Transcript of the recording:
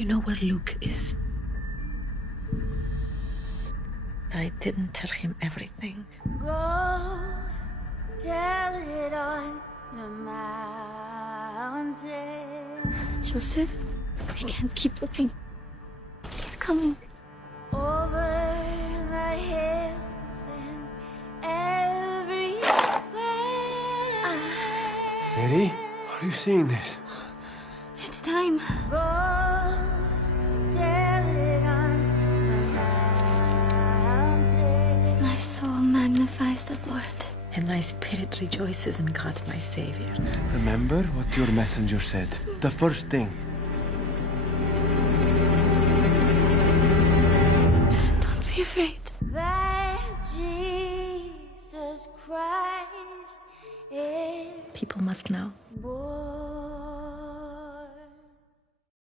you know where Luke is? I didn't tell him everything. Go tell it on the mountain. Joseph, we can't keep looking. He's coming. Over the hills and everywhere. Eddie, are you seeing this? It's time. Go tell it on the mountain. My soul magnifies the Lord. And my spirit rejoices in God, my Savior. Remember what your messenger said. The first thing. Don't be afraid. That Jesus Christ is People must know. born.